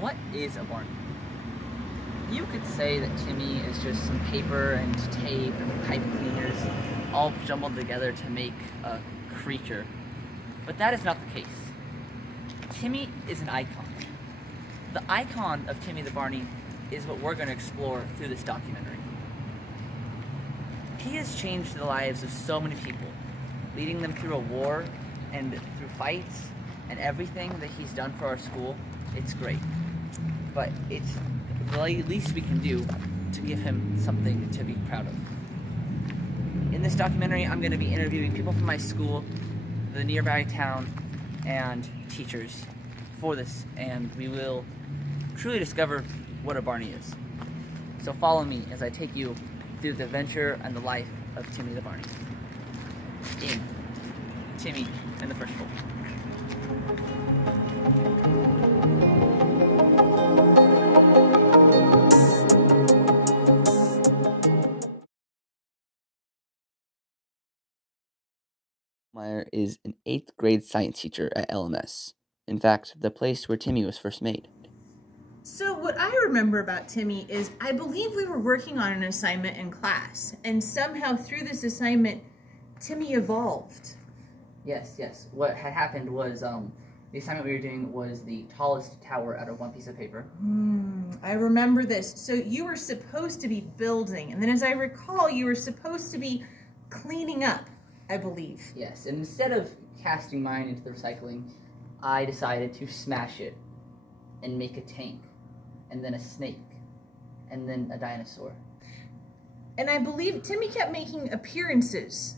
What is a Barny? You could say that Timmy is just some paper and tape and pipe cleaners all jumbled together to make a creature. But that is not the case. Timmy is an icon. The icon of Timmy the Barny is what we're going to explore through this documentary. He has changed the lives of so many people, leading them through a war and through fights and everything that he's done for our school. It's great. But it's the least we can do to give him something to be proud of. In this documentary, I'm going to be interviewing people from my school, the nearby town, and teachers for this, and we will truly discover what a Barny is. So follow me as I take you through the adventure and the life of Timmy the Barny. In Timmy and the First Folk. Meyer is an 8th grade science teacher at LMS. In fact, the place where Timmy was first made. So what I remember about Timmy is I believe we were working on an assignment in class, and somehow through this assignment, Timmy evolved. Yes. What had happened was the assignment we were doing was the tallest tower out of one piece of paper. I remember this. So you were supposed to be building, and then as I recall, you were supposed to be cleaning up, I believe. Yes, and instead of casting mine into the recycling, I decided to smash it and make a tank, and then a snake, and then a dinosaur. And I believe Timmy kept making appearances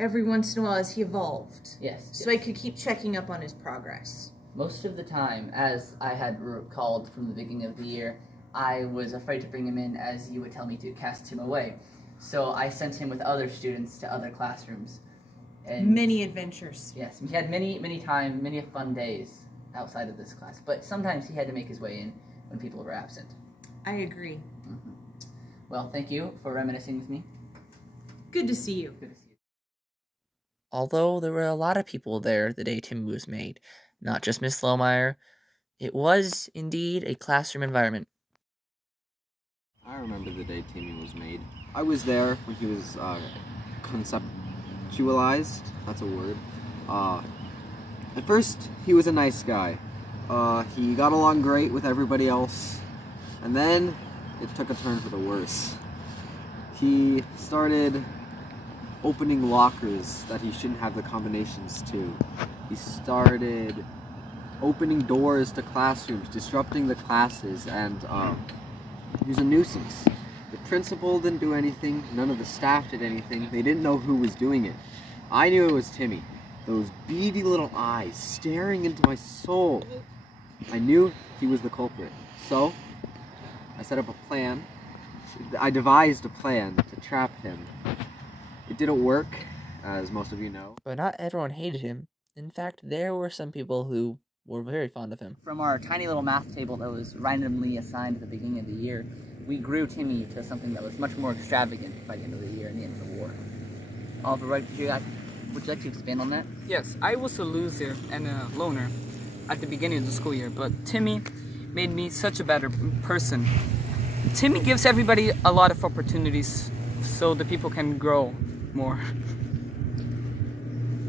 every once in a while as he evolved. Yes. So I could keep checking up on his progress. Most of the time, as I had recalled from the beginning of the year, I was afraid to bring him in as you would tell me to cast him away. So I sent him with other students to other classrooms. And many adventures. Yes, we had many fun days outside of this class. But sometimes he had to make his way in when people were absent. I agree. Well, thank you for reminiscing with me. Good to see you. Good to see you. Although there were a lot of people there the day Timmy was made, not just Miss Lohmeyer, it was indeed a classroom environment. I remember the day Timmy was made. I was there when he was conceptualized. That's a word. At first, he was a nice guy. He got along great with everybody else, and then it took a turn for the worse. He started opening lockers that he shouldn't have the combinations to. He started opening doors to classrooms, disrupting the classes, and he was a nuisance. The principal didn't do anything, none of the staff did anything, they didn't know who was doing it. I knew it was Timmy. Those beady little eyes staring into my soul. I knew he was the culprit. So, I set up a plan. I devised a plan to trap him. It didn't work, as most of you know. But not everyone hated him. In fact, there were some people who were very fond of him. From our tiny little math table that was randomly assigned at the beginning of the year, we grew Timmy to something that was much more extravagant by the end of the year and the end of the war. Oliver, would you like to expand on that? Yes, I was a loser and a loner at the beginning of the school year, but Timmy made me such a better person. Timmy gives everybody a lot of opportunities so the people can grow more.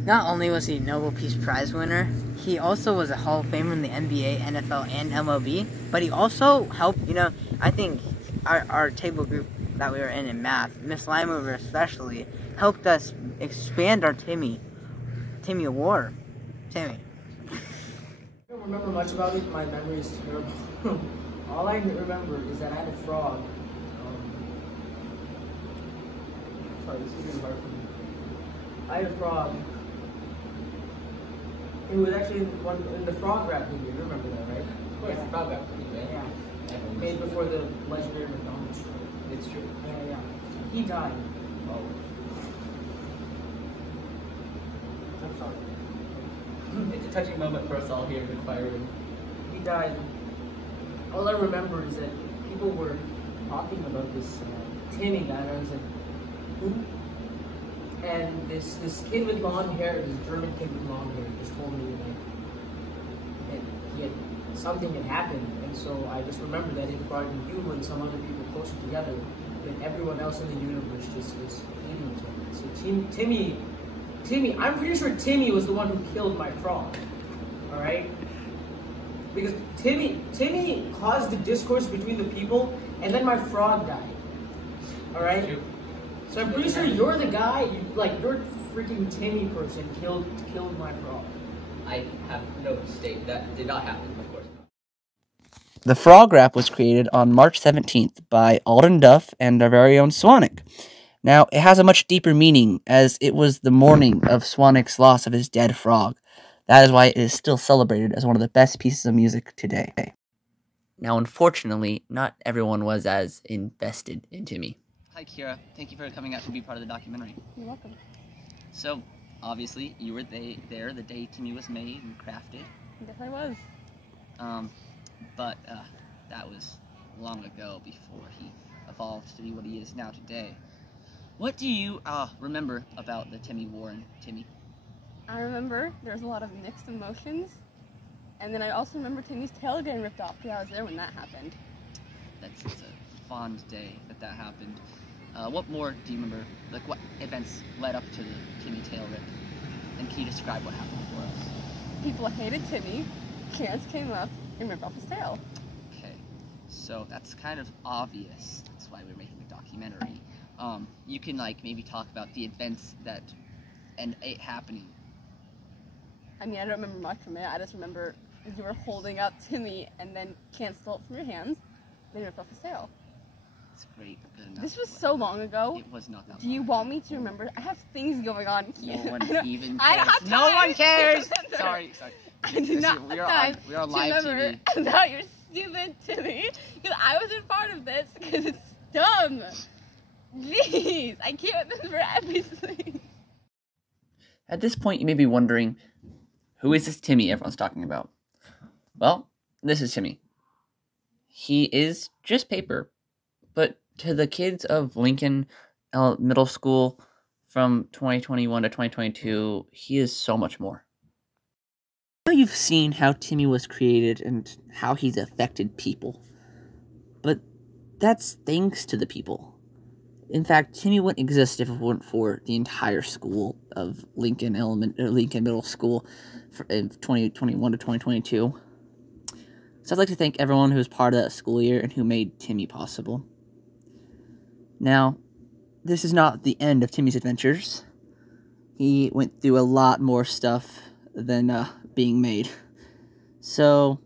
Not only was he a Nobel Peace Prize winner, he also was a Hall of Famer in the NBA, NFL, and MLB, but he also helped, I think our table group that we were in math, Miss Limeover especially, helped us expand our Timmy Award. Timmy. I don't remember much about it. My memory is terrible. All I remember is that I had a frog. Sorry, this is really hard for me. I had a frog. It was actually in the frog rap movie. You remember that, right? Of course, the frog rap movie, right? Yeah. Made before the legendary McDonald's show. It's true. Yeah. He died. Oh. I'm sorry. It's a touching moment for us all here in the choir room. He died. All I remember is that people were talking about this Timmy guy, and I was like, who? And this kid with blonde hair, this German kid with blonde hair, just told me like that he had something had happened, and so I just remember that it brought you and some other people closer together, and everyone else in the universe just is hating each other. So Timmy, I'm pretty sure Timmy was the one who killed my frog. All right, because Timmy caused the discourse between the people, and then my frog died. All right, so I'm pretty sure you're the guy. You're freaking Timmy person killed my frog. I have no state. That did not happen, of course. The frog rap was created on March 17th by Alden Duff and our very own Swanwick. Now, it has a much deeper meaning, as it was the morning of Swanwick's loss of his dead frog. That is why it is still celebrated as one of the best pieces of music today. Now, unfortunately, not everyone was as invested in Timmy. Hi, Kira. Thank you for coming out to be part of the documentary. You're welcome. So, obviously, you were there the day Timmy was made and crafted. Yes, I was. But that was long ago before he evolved to be what he is now today. What do you remember about the Timmy War and Timmy? I remember there was a lot of mixed emotions, and then I also remember Timmy's tail getting ripped off because I was there when that happened. It's a fond day that happened. What more do you remember? Like, what events led up to the Timmy tail rip? And can you describe what happened for us? People hated Timmy, Chance came up and ripped off his tail. Okay, so that's kind of obvious. That's why we're making a documentary. You can maybe talk about the events and it happening. I mean, I don't remember much from it. I just remember you were holding up Timmy and then Chance stole it from your hands, then ripped off his tail. It's great, but good enough. This was so long ago. It was not that long. Do you want me to remember? I have things going on. No one even cares. I don't have time. No one cares! Sorry. I do not have time we are to live remember TV. about your stupid Timmy, because I wasn't part of this, because it's dumb. Jeez, I can't remember everything. At this point, you may be wondering, who is this Timmy everyone's talking about? Well, this is Timmy. He is just paper, but to the kids of Lincoln Middle School from 2021 to 2022, he is so much more. Now you've seen how Timmy was created and how he's affected people, but that's thanks to the people. In fact, Timmy wouldn't exist if it weren't for the entire school of Lincoln Middle School in 2021 to 2022. So I'd like to thank everyone who was part of that school year and who made Timmy possible. Now, this is not the end of Timmy's adventures. He went through a lot more stuff than being made. So,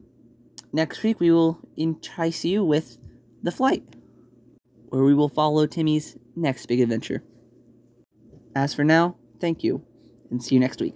next week we will entice you with The Flight, where we will follow Timmy's next big adventure. As for now, thank you, and see you next week.